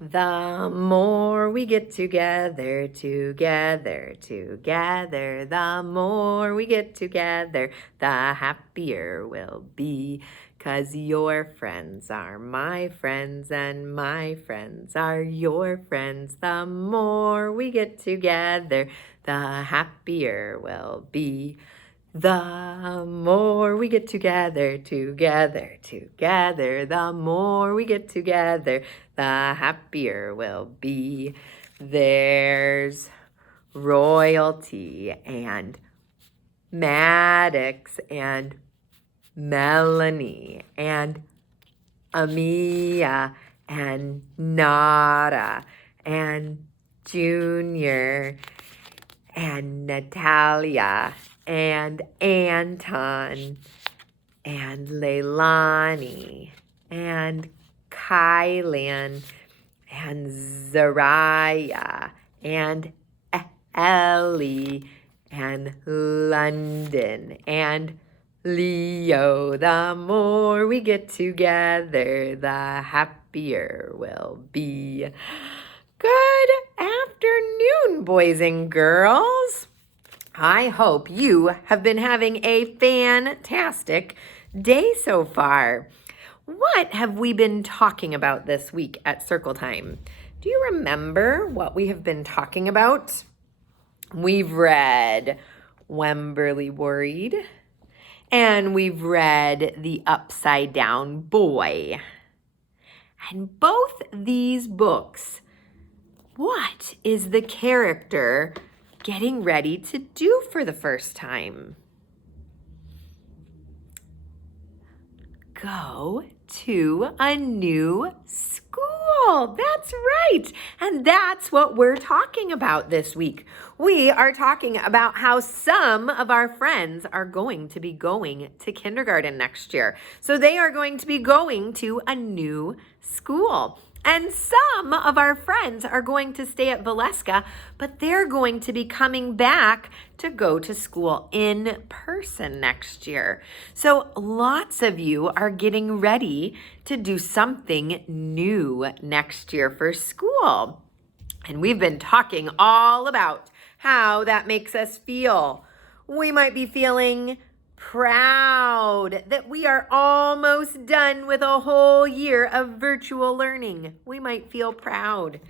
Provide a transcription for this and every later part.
The more we get together, together, together, the more we get together, the happier we'll be. 'Cause your friends are my friends and my friends are your friends. The more we get together, the happier we'll be. The more we get together, together, together, the more we get together, the happier we'll be. There's Royalty and Maddox and Melanie and Amia and Nara and Junior and Natalia and Anton and Leilani and Kylan and Zariah and Ellie and London and Leo. The more we get together, the happier we'll be. Good afternoon, boys and girls. I hope you have been having a fantastic day so far. What have we been talking about this week at Circle Time? Do you remember what we have been talking about? We've read Wemberly Worried, and we've read The Upside Down Boy. And both these books, what is the character getting ready to do for the first time? Go to a new school. That's right. And that's what we're talking about this week. We are talking about how some of our friends are going to be going to kindergarten next year. So they are going to be going to a new school. And some of our friends are going to stay at Valeska, but they're going to be coming back to go to school in person next year. So lots of you are getting ready to do something new next year for school. And we've been talking all about how that makes us feel. We might be feeling proud that we are almost done with a whole year of virtual learning. We might feel proud.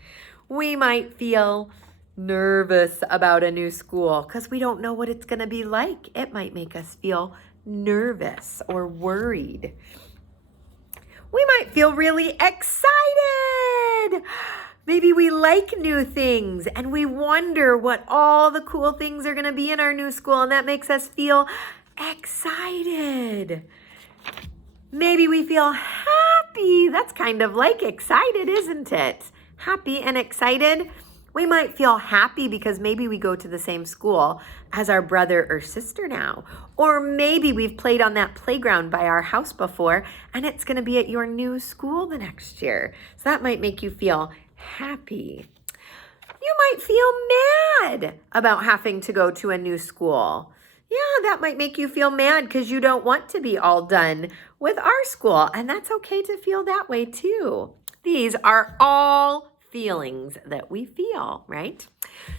We might feel nervous about a new school because we don't know what it's going to be like. It might make us feel nervous or worried. We might feel really excited. Maybe we like new things and we wonder what all the cool things are going to be in our new school, and that makes us feel excited. Maybe we feel happy. That's kind of like excited, isn't it? Happy and excited. We might feel happy because maybe we go to the same school as our brother or sister now. Or maybe we've played on that playground by our house before and it's going to be at your new school the next year. So that might make you feel happy. You might feel mad about having to go to a new school. Yeah, that might make you feel mad because you don't want to be all done with our school. And that's okay to feel that way too. These are all feelings that we feel, right?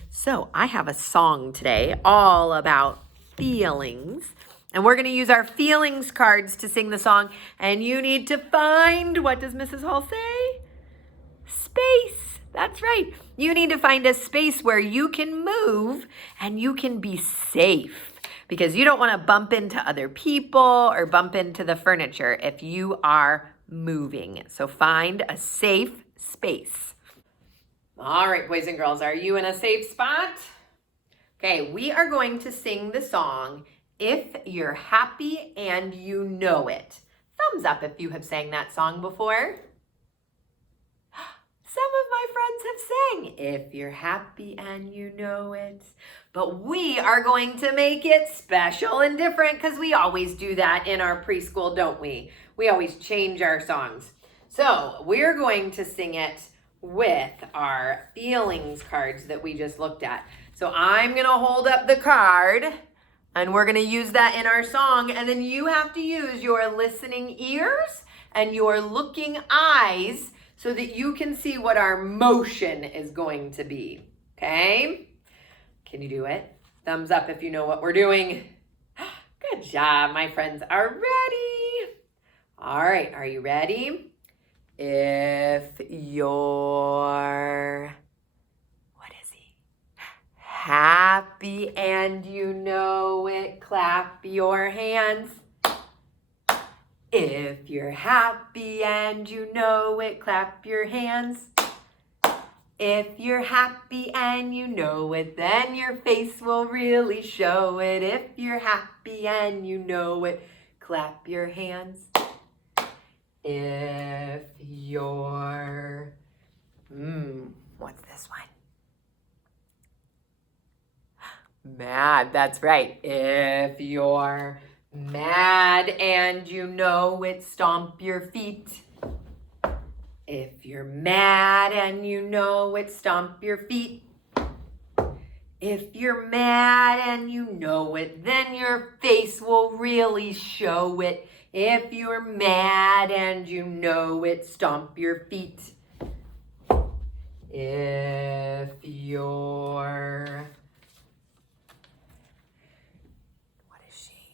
So I have a song today all about feelings. And we're going to use our feelings cards to sing the song. And you need to find, what does Mrs. Hall say? Space. That's right. You need to find a space where you can move and you can be safe. Because you don't want to bump into other people or bump into the furniture if you are moving. So find a safe space. All right, boys and girls, are you in a safe spot? Okay, we are going to sing the song, If You're Happy and You Know It. Thumbs up if you have sang that song before. Some of my friends have sang, If You're Happy and You Know It. But we are going to make it special and different because we always do that in our preschool, don't we? We always change our songs. So we're going to sing it with our feelings cards that we just looked at. So I'm going to hold up the card and we're going to use that in our song. And then you have to use your listening ears and your looking eyes so that you can see what our motion is going to be. Okay? Can you do it? Thumbs up if you know what we're doing. Good job, my friends are ready. All right, are you ready? If you're, what is he? Happy and you know it, clap your hands. If you're happy and you know it, clap your hands. If you're happy and you know it, then your face will really show it. If you're happy and you know it, clap your hands. If you're, what's this one? Mad, that's right. If you're mad and you know it, stomp your feet. If you're mad and you know it, stomp your feet. If you're mad and you know it, then your face will really show it. If you're mad and you know it, stomp your feet. If you're, what is she?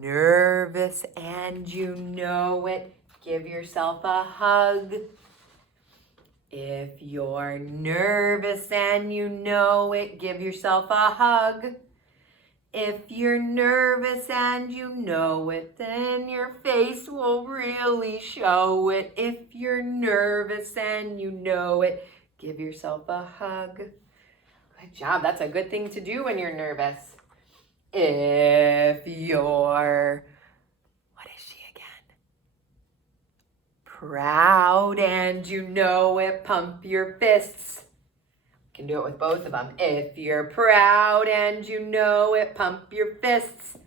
Nervous and you know it, give yourself a hug. If you're nervous and you know it, give yourself a hug. If you're nervous and you know it, then your face will really show it. If you're nervous and you know it, give yourself a hug. Good job. That's a good thing to do when you're nervous. If you're, what is she again? Proud and you know it, pump your fists. You can do it with both of them. If you're proud and you know it, pump your fists.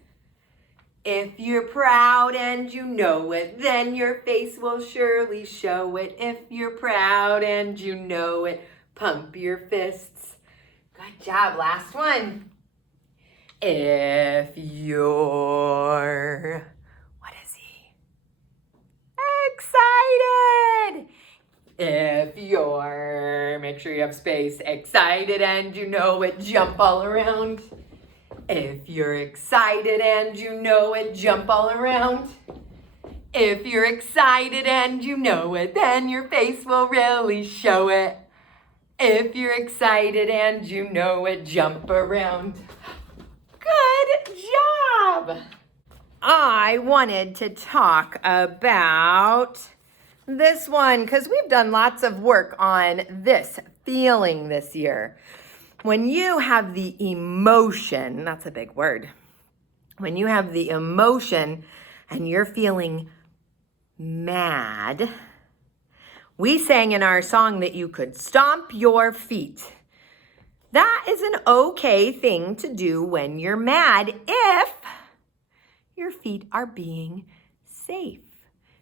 If you're proud and you know it, then your face will surely show it. If you're proud and you know it, pump your fists. Good job. Last one. If you're, what is he? Excited. If you're, make sure you have space, excited and you know it, jump all around. If you're excited and you know it, jump all around. If you're excited and you know it, then your face will really show it. If you're excited and you know it, jump around. Good job! I wanted to talk about this one because we've done lots of work on this feeling this year. When you have the emotion, that's a big word. When you have the emotion and you're feeling mad, we sang in our song that you could stomp your feet. That is an okay thing to do when you're mad if your feet are being safe.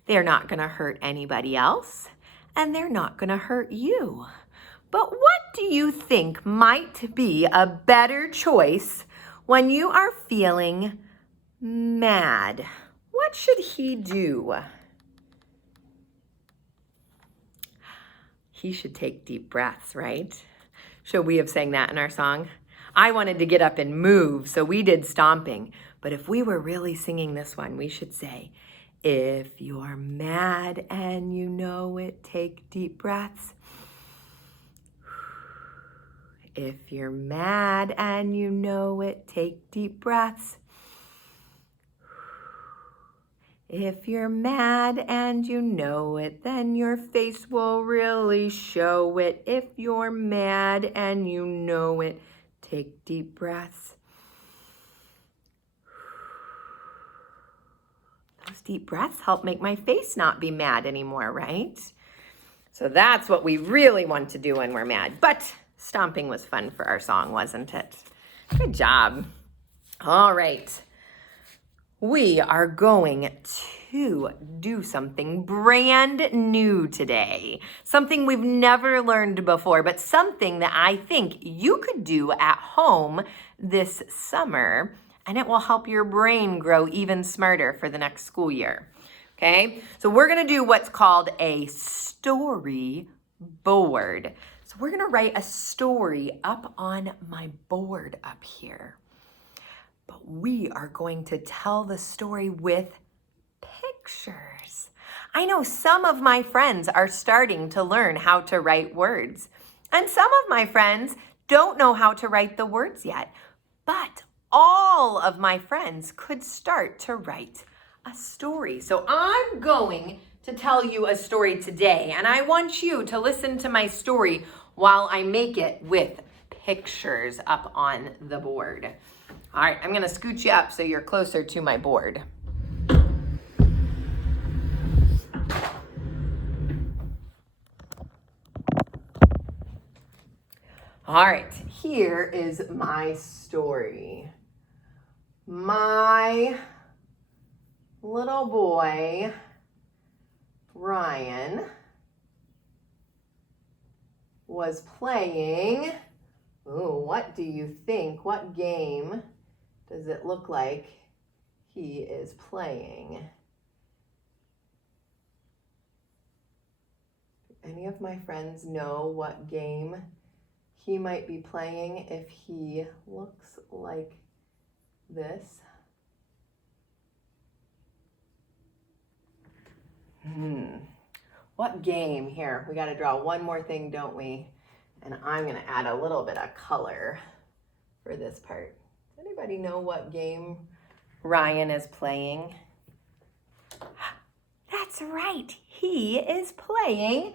They're not going to hurt anybody else, and they're not going to hurt you. But what do you think might be a better choice when you are feeling mad? What should he do? He should take deep breaths, right? Should we have sang that in our song? I wanted to get up and move, so we did stomping. But if we were really singing this one, we should say, if you're mad and you know it, take deep breaths. If you're mad and you know it, take deep breaths. If you're mad and you know it, then your face will really show it. If you're mad and you know it, take deep breaths. Those deep breaths help make my face not be mad anymore, right? So that's what we really want to do when we're mad. But stomping was fun for our song, wasn't it? Good job. All right. We are going to do something brand new today. Something we've never learned before, but something that I think you could do at home this summer, and it will help your brain grow even smarter for the next school year. Okay, so we're gonna do what's called a story board. So we're gonna write a story up on my board up here. But we are going to tell the story with pictures. I know some of my friends are starting to learn how to write words, and some of my friends don't know how to write the words yet, but all of my friends could start to write a story. So I'm going to tell you a story today, and I want you to listen to my story while I make it with pictures up on the board. All right, I'm gonna scoot you up so you're closer to my board. All right, here is my story. My little boy, Ryan, was playing, what do you think? What game does it look like he is playing? Any of my friends know what game he might be playing if he looks like this? What game? Here, we got to draw one more thing, don't we? And I'm going to add a little bit of color for this part. Does anybody know what game Ryan is playing? That's right. He is playing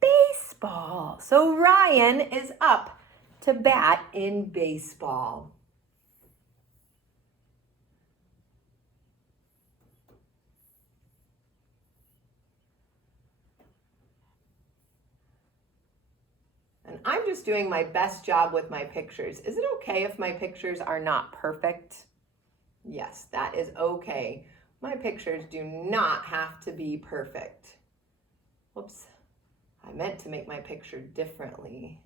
baseball. So Ryan is up to bat in baseball. And I'm just doing my best job with my pictures. Is it okay if my pictures are not perfect? Yes, that is okay. My pictures do not have to be perfect. Whoops, I meant to make my picture differently.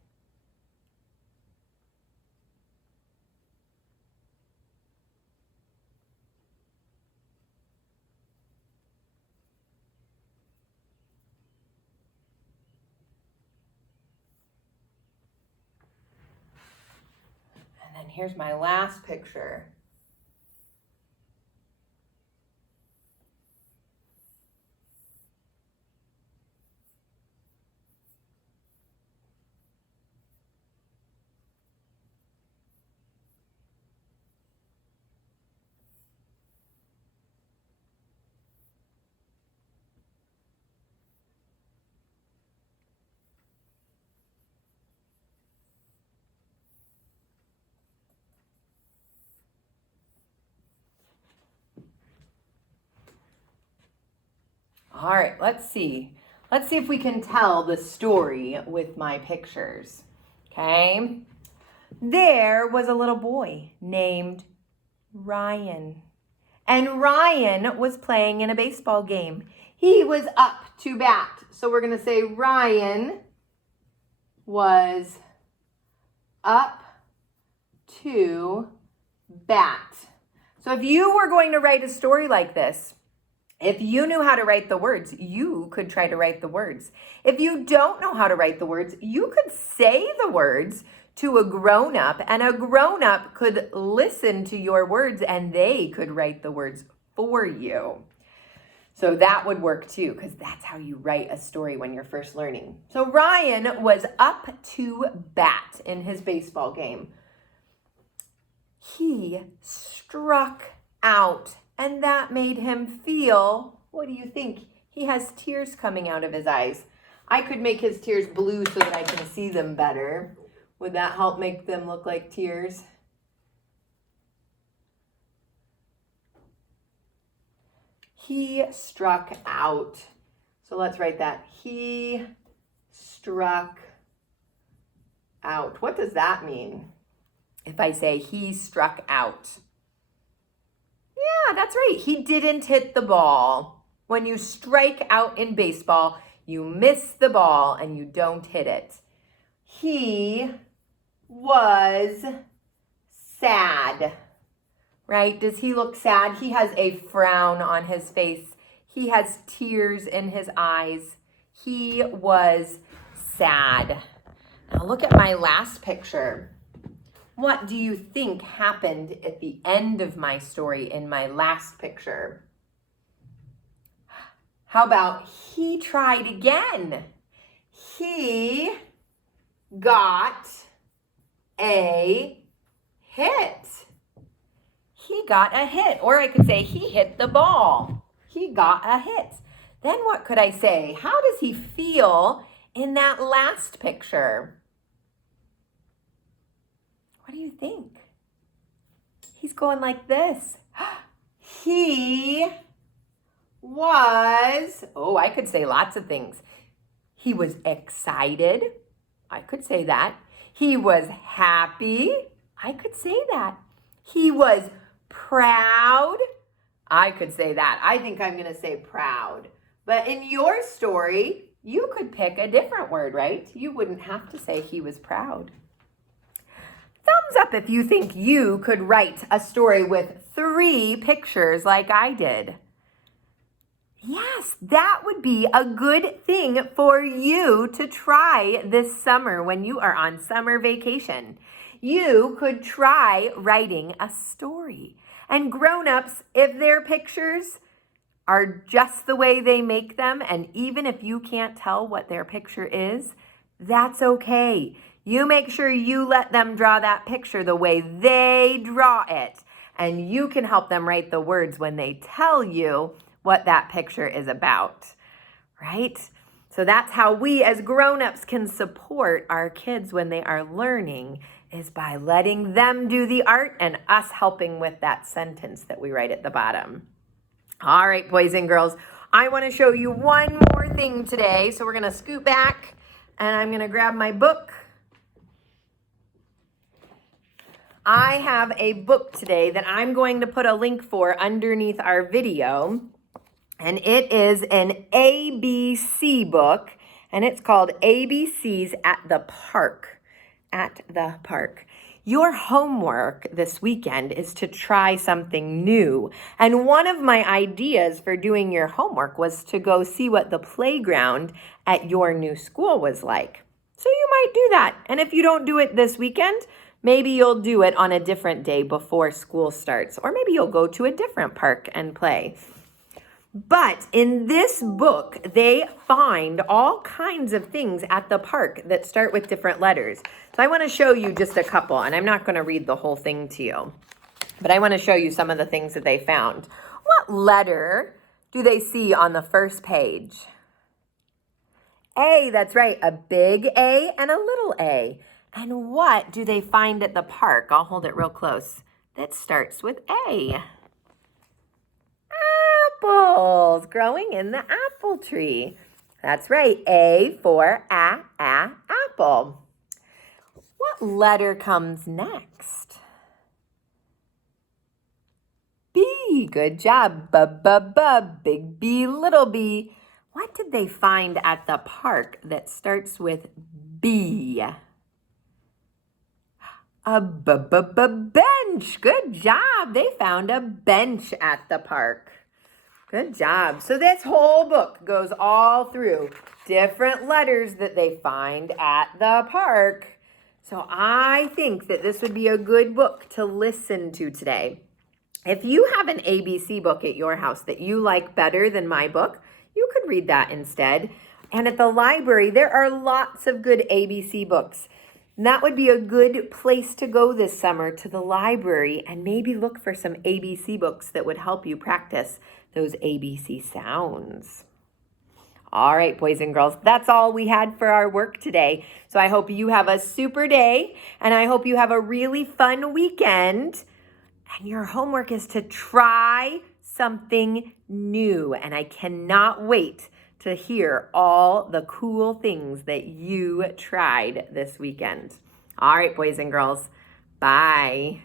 And then here's my last picture. All right, let's see. Let's see if we can tell the story with my pictures. Okay. There was a little boy named Ryan. And Ryan was playing in a baseball game. He was up to bat. So we're going to say Ryan was up to bat. So if you were going to write a story like this, if you knew how to write the words, you could try to write the words. If you don't know how to write the words, you could say the words to a grown-up, and a grown-up could listen to your words and they could write the words for you. So that would work too, because that's how you write a story when you're first learning. So Ryan was up to bat in his baseball game. He struck out, and that made him feel, what do you think? He has tears coming out of his eyes. I could make his tears blue so that I can see them better. Would that help make them look like tears? He struck out. So let's write that. He struck out. What does that mean? If I say he struck out. Yeah, that's right. He didn't hit the ball. When you strike out in baseball, you miss the ball and you don't hit it. He was sad, right? Does he look sad? He has a frown on his face. He has tears in his eyes. He was sad. Now look at my last picture. What do you think happened at the end of my story in my last picture? How about he tried again? He got a hit. He got a hit. Or I could say he hit the ball. He got a hit. Then what could I say? How does he feel in that last picture? What do you think? He's going like this. He was, I could say lots of things. He was excited. I could say that. He was happy. I could say that. He was proud. I could say that. I think I'm going to say proud. But in your story, you could pick a different word, right? You wouldn't have to say he was proud. Thumbs up if you think you could write a story with 3 pictures like I did. Yes, that would be a good thing for you to try this summer when you are on summer vacation. You could try writing a story. And grown-ups, if their pictures are just the way they make them, and even if you can't tell what their picture is, that's okay. You make sure you let them draw that picture the way they draw it. And you can help them write the words when they tell you what that picture is about, right? So that's how we as grown-ups can support our kids when they are learning, is by letting them do the art and us helping with that sentence that we write at the bottom. All right, boys and girls, I want to show you one more thing today. So we're going to scoot back and I'm going to grab my book. I have a book today that I'm going to put a link for underneath our video. And it is an ABC book, and it's called ABCs at the Park. At the Park. Your homework this weekend is to try something new. And one of my ideas for doing your homework was to go see what the playground at your new school was like. So you might do that. And if you don't do it this weekend, maybe you'll do it on a different day before school starts. Or maybe you'll go to a different park and play. But in this book, they find all kinds of things at the park that start with different letters. So I want to show you just a couple, and I'm not going to read the whole thing to you. But I want to show you some of the things that they found. What letter do they see on the first page? A, that's right, a big A and a little a. And what do they find at the park? I'll hold it real close. That starts with A. Apples growing in the apple tree. That's right, A for apple. What letter comes next? B, good job. Big B, little b. What did they find at the park that starts with B? A bench. Good job. They found a bench at the park. Good job. So this whole book goes all through different letters that they find at the park. So I think that this would be a good book to listen to today. If you have an ABC book at your house that you like better than my book, you could read that instead. And at the library, there are lots of good ABC books. And that would be a good place to go this summer, to the library, and maybe look for some ABC books that would help you practice those ABC sounds. All right, boys and girls, that's all we had for our work today. So I hope you have a super day, and I hope you have a really fun weekend. And your homework is to try something new. And I cannot wait to hear all the cool things that you tried this weekend. All right, boys and girls, bye.